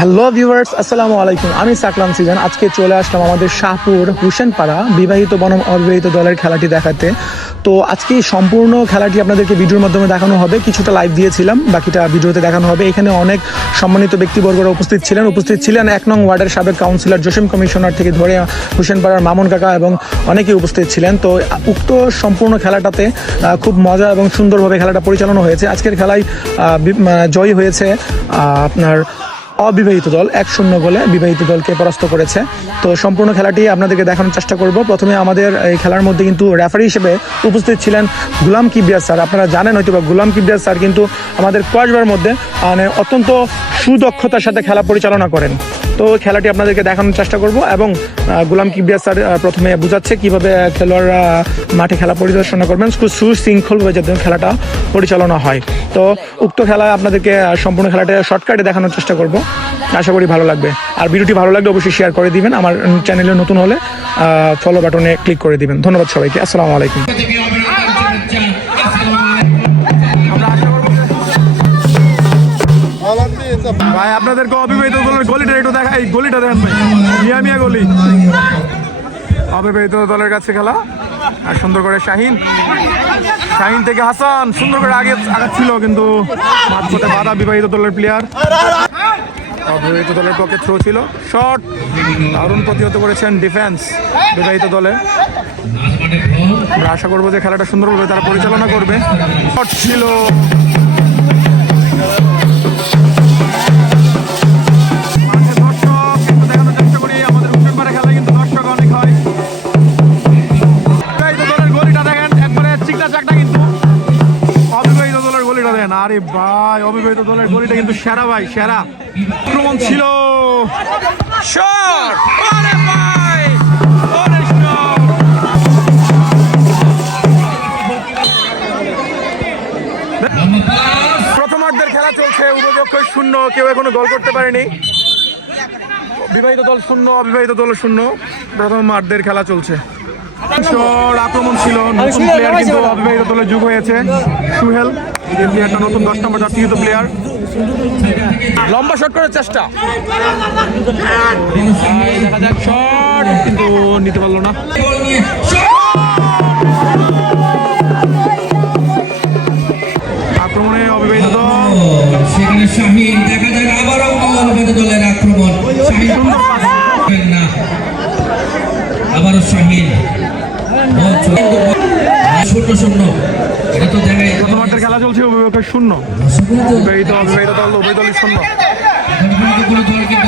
Hello viewers আসসালামু আলাইকুম আমি সাকলাম সিজন। আজকে চলে আসলাম আমাদের শাহপুর হুসেনপাড়া বিবাহিত বনাম অবিবাহিত দলের খেলাটি দেখাতে। তো আজকে সম্পূর্ণ খেলাটি আপনাদেরকে ভিডিওর মাধ্যমে দেখানো হবে। কিছুটা লাইভ দিয়েছিলাম, বাকিটা ভিডিওতে দেখানো হবে। এখানে অনেক সম্মানিত ব্যক্তিবর্গরা উপস্থিত ছিলেন। উপস্থিত ছিলেন এক নং ওয়ার্ডের সাবেক কাউন্সিলর জসিম কমিশনার থেকে ধরে হুসেনপাড়ার মামুন কাকা এবং অনেকেই উপস্থিত ছিলেন। তো উক্ত সম্পূর্ণ খেলাটাতে খুব মজা এবং সুন্দরভাবে খেলাটা পরিচালনা হয়েছে। আজকের খেলায় জয়ী হয়েছে আপনার অবিবাহিত দল, এক শূন্য গোলে বিবাহিত দলকে পরাস্ত করেছে। তো সম্পূর্ণ খেলাটি আপনাদেরকে দেখানোর চেষ্টা করব। প্রথমে আমাদের এই খেলার মধ্যে কিন্তু রেফারি হিসেবে উপস্থিত ছিলেন গুলাম কিবিয়াস স্যার। আপনারা জানেন হয়তো বা গুলাম কিবিয়াস স্যার কিন্তু আমাদের কয়েকবার মধ্যে মানে অত্যন্ত সুদক্ষতার সাথে খেলা পরিচালনা করেন। তো খেলাটি আপনাদেরকে দেখানোর চেষ্টা করব এবং গুলাম কিবিয়াস স্যার প্রথমে বোঝাচ্ছে কীভাবে খেলোয়াড়রা মাঠে খেলা পরিদর্শনা করবেন। খুব সুশৃঙ্খলভাবে যাতে খেলাটা পরিচালনা হয়। তো উক্ত খেলায় আপনাদেরকে সম্পূর্ণ খেলাটা শর্টকাটে দেখানোর চেষ্টা করব। আশা করি ভালো লাগবে। আর ভিডিওটি ভালো লাগলে অবশ্যই শেয়ার করে দিবেন। আমার চ্যানেলে নতুন হলে ফলো বাটনে ক্লিক করে দিবেন। ধন্যবাদ সবাইকে। আসসালামু আলাইকুম। ভাই, আপনাদেরকে অবিবাহিত দলের গলিটা একটু দেখা এই গলিটা দেখেন ভাই। মিয়া মিয়া গলি। অবিবাহিত দলের কাছে খেলা। আর সুন্দর করে শাহিন। শাহিন থেকে হাসান। সুন্দর করে আগে আগাচ্ছিল, কিন্তু মাঝপথে বাধা বিবাহিত দলের প্লেয়ার অবিবাহিত দলের পক্ষে থ্রো ছিল। শট দারুণ প্রতিহত করেছেন ডিফেন্স বিবাহিত দলে। আমরা আশা করব যে খেলাটা সুন্দরভাবে তারা পরিচালনা করবে। শট ছিল। গলিটা কিন্তু সেরা ভাই, সেরা। আক্রমণ ছিল। শট ভাই! প্রথমার্ধের খেলা চলছে, উপযুক্ত শূন্য। কেউ এখনও গোল করতে পারেনি। বিবাহিত দল শূন্য, অবিবাহিত দল শূন্য। প্রথমার্ধের খেলা চলছে। আক্রমণ ছিল। নতুন প্লেয়ার কিন্তু অবিবাহিত দলে যোগ হয়েছে। সুহেল এই প্লেয়ারটা নতুন দশ নম্বর জাতীয় প্লেয়ার। লম্বা শট করার চেষ্টা। দেখা যাক শট কিন্তু নিতে পারল না আক্রমণে অবিবাহিত দল। সেখানে শাহিন দেখা যাক আবারও অবিবাহিত দলের আক্রমণ। আবারও শাহিন শূন্য প্রথমার্ধের খেলা চলছে অভিভাবকের শূন্য। বিবাহিত অবিবাহিত দল উভয় দলই শূন্য। কোনো কিন্তু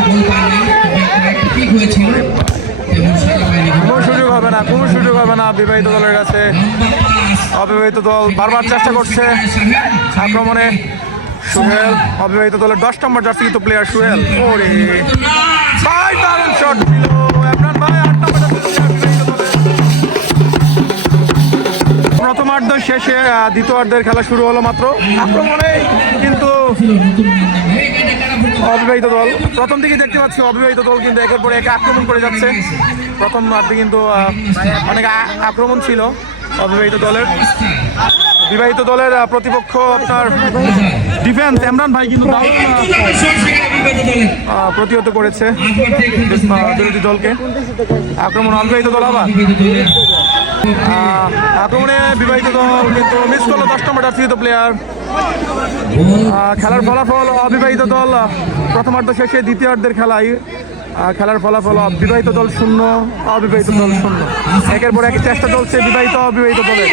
সুযোগ হবে না কোনো সুযোগ হবে না বিবাহিত দলের কাছে। অবিবাহিত দল বারবার চেষ্টা করছে। আক্রমণে সুহেল অবিবাহিত দলের দশ নম্বর জার্সিত প্লেয়ার সুহেল। ওরে ভাই দারুণ শট শেষে দ্বিতীয়ার্ধের খেলা শুরু হলো মাত্র। আক্রমণে কিন্তু অবিবাহিত দল। প্রথম দিকে দেখতে পাচ্ছি অবিবাহিত দল কিন্তু একের পর এক আক্রমণ করে যাচ্ছে। প্রথম মার্ধে কিন্তু অনেক আক্রমণ ছিল অবিবাহিত দলের। বিবাহিত দলের প্রতিপক্ষ আপনার ডিফেন্স ইমরান ভাই কিন্তু প্রতিহত করেছে বিরোধী দলকে। আক্রমণ অবিবাহিত দল আবার। আক্রমণে বিবাহিত দল কিন্তু মিস করল দশ নম্বর জাতীয় প্লেয়ার খেলার ফলাফল অবিবাহিত দল, প্রথমার্ধ শেষে দ্বিতীয়ার্ধের খেলায় খেলার ফলাফল বিবাহিত দল শূন্য, অবিবাহিত দল শূন্য। একের পর এক চেষ্টা চলছে বিবাহিত অবিবাহিত দলের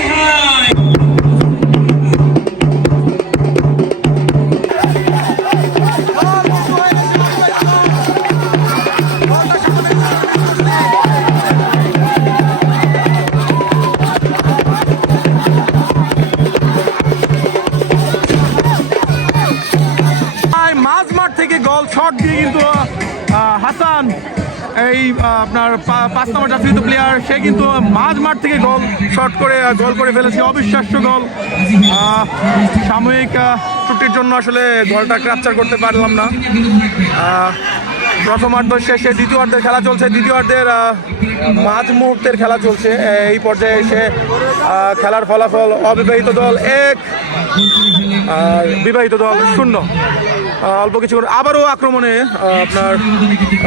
শট দিয়ে কিন্তু হাসান, এই আপনার পাঁচ নম্বর জাতীয় প্লেয়ার সে কিন্তু মাঝ মাঠ থেকে গোল শট করে গোল করে ফেলেছে, অবিশ্বাস্য গোল সাময়িক ত্রুটির জন্য আসলে গোলটা ক্যাপচার করতে পারলাম না। আহ, প্রথমার্ধ শেষে দ্বিতীয়ার্ধের খেলা চলছে দ্বিতীয়ার্ধের আহ, মাঝ মুহূর্তের খেলা চলছে। এই পর্যায়ে এসে খেলার ফলাফল অবিবাহিত দল এক বিবাহিত দল শূন্য। অল্প কিছু আবারও আক্রমণে আপনার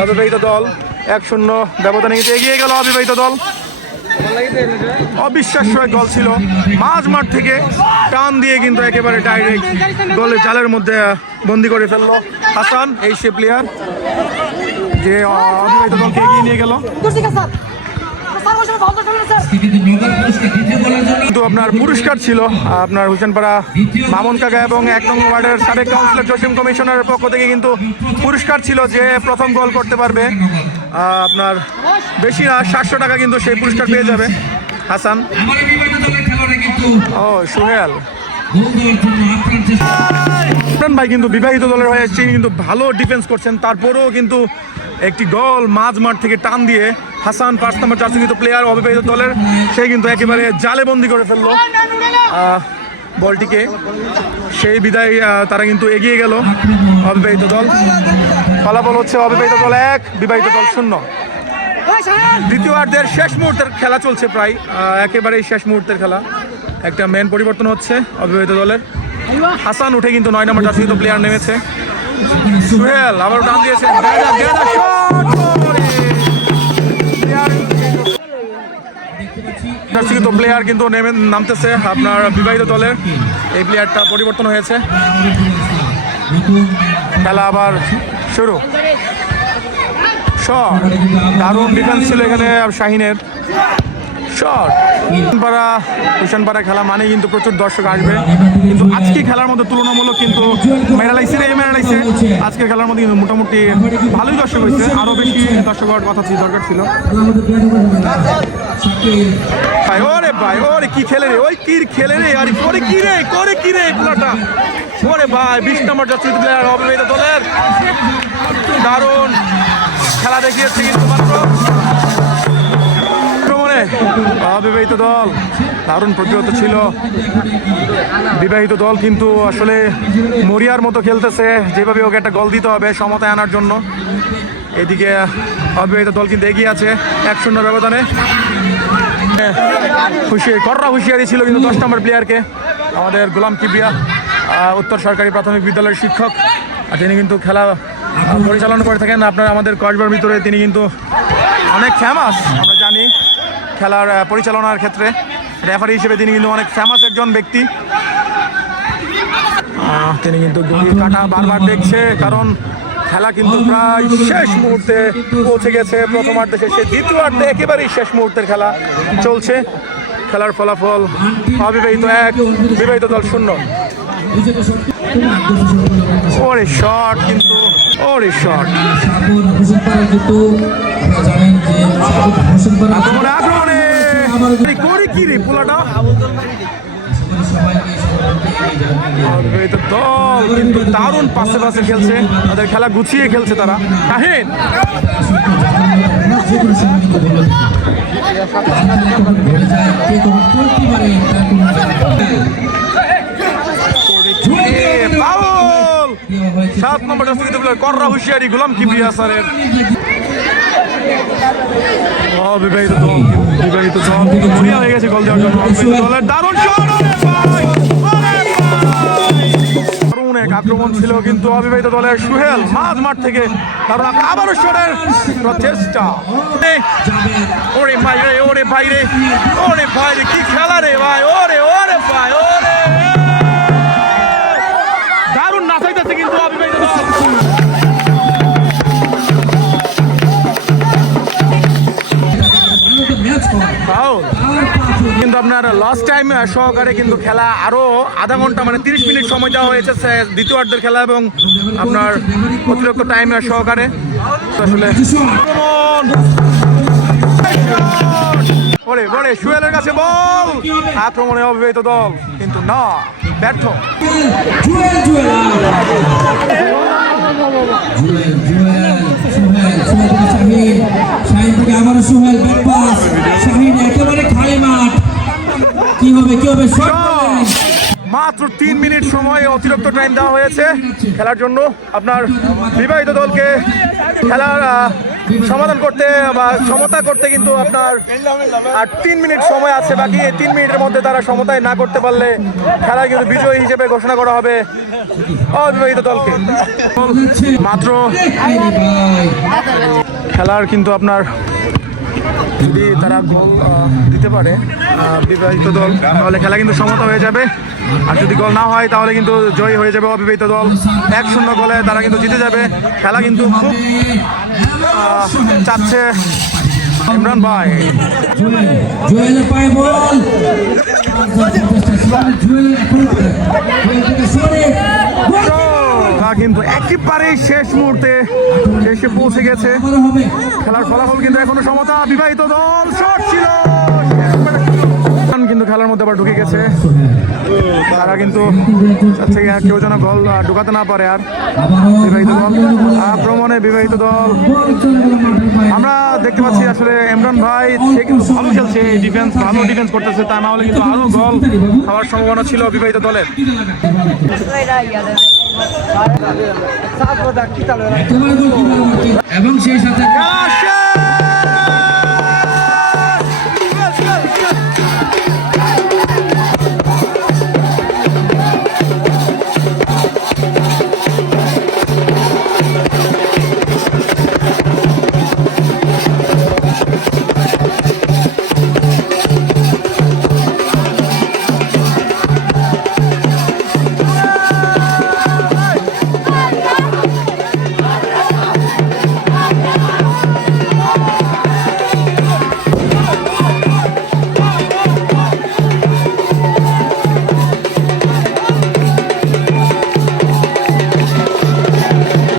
অবিবাহিত দল এক শূন্য। ব্যবধানে কিন্তু এগিয়ে গেল অবিবাহিত দল। অবিশ্বাস্য গোল ছিল। মাঝ মাঠ থেকে টান দিয়ে কিন্তু একেবারে ডাইরেক্ট গোলের জালের মধ্যে বন্দি করে ফেলল হাসান এই সে প্লেয়ার যে অবিবাহিত দলকে এগিয়ে নিয়ে গেল। কিন্তু আপনার পুরস্কার ছিল, আপনার হুসেনপাড়া মামুন কাকা এবং এক নম্বর ওয়ার্ডের সাবেক কাউন্সিলর জসিম কমিশনারের পক্ষ থেকে কিন্তু পুরস্কার ছিল যে প্রথম গোল করতে পারবে। আপনার বেশি না, সাতশো টাকা কিন্তু সেই পুরস্কার পেয়ে যাবে। হাসান। ও, সোহেল। ভাই কিন্তু বিবাহিত দলের হয়ে কিন্তু ভালো ডিফেন্স করছেন, তারপরেও কিন্তু একটি গোল মাঝ মাঠ থেকে টান দিয়ে হাসান পাঁচ নম্বর চারশো প্লেয়ার অবিবাহিত দলের, সে কিন্তু একেবারে জালে বন্দি করে ফেলল। বলটিকে সেই বিদায় তারা কিন্তু এগিয়ে গেল, অবিবাহিত দল। ফলাফল হচ্ছে অবিবাহিত দল এক, বিবাহিত দল শূন্য। দ্বিতীয়ার্ধের শেষ মুহূর্তের খেলা চলছে প্রায় একেবারেই শেষ মুহূর্তের খেলা। একটা মেন পরিবর্তন হচ্ছে অবিবাহিত দলের। হাসান উঠে কিন্তু নয় নম্বর জাতীয় প্লেয়ার নেমেছে। সুহেল আবার ডান দিয়েছে গেদা, গেদা, shot! ওরে! Player- জার্সিগত প্লেয়ার কিন্তু নেমে নামতেছে আপনার বিবাহিত দলের এই প্লেয়ারটা পরিবর্তন হয়েছে। খেলা আবার শুরু। শট। দারুণ ডিফেন্স ছিল এখানে শাহিনের। শট। পাড়া খেলা মানে কিন্তু প্রচুর দর্শক আসবে। কিন্তু আজকে খেলার মধ্যে তুলনামূলক কিন্তু মেরালাইসে রে মেরালাইসে আজকের খেলার মধ্যে কিন্তু মোটামুটি ভালোই দর্শক হয়েছে। আরও বেশি দর্শক হওয়ার কথা ছিল, দরকার ছিল। ভাই, ওরে ভাই, ওরে কি খেলে রে? ওই কি খেলে রে? আরে করে কি রে? করে কি রে খেলাটা? ওরে ভাই, বিশ নম্বর যাচ্ছে প্লেয়ার অবিবাহিত দলের দারুণ খেলা দেখিয়েছে কিন্তু মাত্র। অবিবাহিত দল, দারুণ প্রতিহত ছিল। বিবাহিত দল কিন্তু আসলে মরিয়ার মতো খেলতেছে, যেভাবে ওকে একটা গল দিতে হবে সমতায় আনার জন্য। এদিকে অবিবাহিত দল কিন্তু এগিয়ে আছে, এক শূন্য ব্যবধানে। হুশিয়ারি কররা হুঁশিয়ারি ছিল কিন্তু দশ নম্বর প্লেয়ারকে আমাদের গোলাম কিবিয়া উত্তর সরকারি প্রাথমিক বিদ্যালয়ের শিক্ষক। আর তিনি কিন্তু খেলা পরিচালনা করে থাকেন, আপনার আমাদের কসবার ভিতরে তিনি কিন্তু অনেক ফেমাস আমরা খেলার পরিচালনার ক্ষেত্রে রেফারি হিসেবে তিনি কিন্তু অনেক ফেমাস একজন ব্যক্তি। তিনি কিন্তু কাটা বারবার দেখছে, কারণ খেলা কিন্তু প্রায় শেষ মুহূর্তে পৌঁছে গেছে। প্রথমার্ধে শেষে, দ্বিতীয়ার্ধে একেবারেই শেষ মুহূর্তের খেলা চলছে। খেলার ফলাফল অবিবাহিত এক, বিবাহিত দল শূন্য। ওরে শট কিন্তু ওরে শট আক্রমণে। আক্রমণে করে কি রে পোলাটা? সবাইকে অবিবাহিত দল কিন্তু দারুণ পাশে পাশে খেলছে। তাদের খেলা গুছিয়ে খেলছে তারা। কাহিন পাউল সাত নম্বর রাস্তা বলে কররা হুশিয়ারি, গোলাম কি বিয়াসারের অবিবাহিত দল, বিবাহিত দল। কিন্তু মরিয়া হয়ে গেছে গোল দেওয়ার জন্য। অবিবাহিত দলের দারুণ! দারুণ এক আক্রমণ ছিল কিন্তু অবিবাহিত দলের সুহেল মাঝ মাঠ থেকে কারণ আবারও শটের প্রচেষ্টা। ওরে ভাই রে, ওরে ভাই রে, ওরে ভাই রে, কি খেলা রে ভাই, ওরে ওরে ভাই, ওরে। কিন্তু আপনার লাস্ট টাইম সহকারে কিন্তু খেলা আরও আধা ঘণ্টা মানে তিরিশ মিনিট সময় দেওয়া হয়েছে দ্বিতীয়ার্ধের খেলা এবং আপনার অতিরিক্ত টাইম সহকারে আসলে! ওরে ওরে কাছে আক্রমণে অবিবাহিত দল কিন্তু না ব্যর্থ জুয়েল জুয়েল সোহেল সোহেল থেকে শাহিন শাহিন থেকে আবারও সোহেল ব্যাক পাস শাহিন একেবারে খালি মাঠ কি হবে কি হবে? মাত্র তিন মিনিট সময় অতিরিক্ত টাইম দেওয়া হয়েছে খেলার জন্য। আপনার বিবাহিত দলকে খেলার সমাধান করতে বা সমতা করতে কিন্তু আপনার আর তিন মিনিট সময় আছে বাকি। এই তিন মিনিটের মধ্যে তারা সমতায় না করতে পারলে খেলা কিন্তু বিজয়ী হিসেবে ঘোষণা করা হবে অবিবাহিত দলকে। মাত্র খেলার কিন্তু আপনার যদি তারা গোল দিতে পারে বিবাহিত দল তাহলে খেলা কিন্তু সমতা হয়ে যাবে। আর যদি গোল না হয় তাহলে কিন্তু জয়ী হয়ে যাবে অবিবাহিত দল। এক শূন্য গোলে তারা কিন্তু জিতে যাবে। খেলা কিন্তু খুব চাচ্ছে ইমরান ভাই। জুয়েলের পায়ে বল। জুয়েল এখন থেকে সরে তা কিন্তু একেবারেই শেষ মুহূর্তে এসে পৌঁছে গেছে। খেলার ফলাফল কিন্তু এখনও সমতা। বিবাহিত দল শট ছিল কিন্তু খেলার মধ্যে আবার ঢুকে গেছে। তারা কিন্তু কেউ যেন গোল ঢুকাতে না পারে আর। বিবাহিত দল, আক্রমণে বিবাহিত দল। আমরা দেখতে পাচ্ছি আসলে ইমরান ভাই, সে কিন্তু ভালো খেলছে। ডিফেন্স ভালো ডিফেন্স করতেছে। তা না হলে কিন্তু আরও গোল হওয়ার সম্ভাবনা ছিল বিবাহিত দলের। সাত বছর কি তাহলে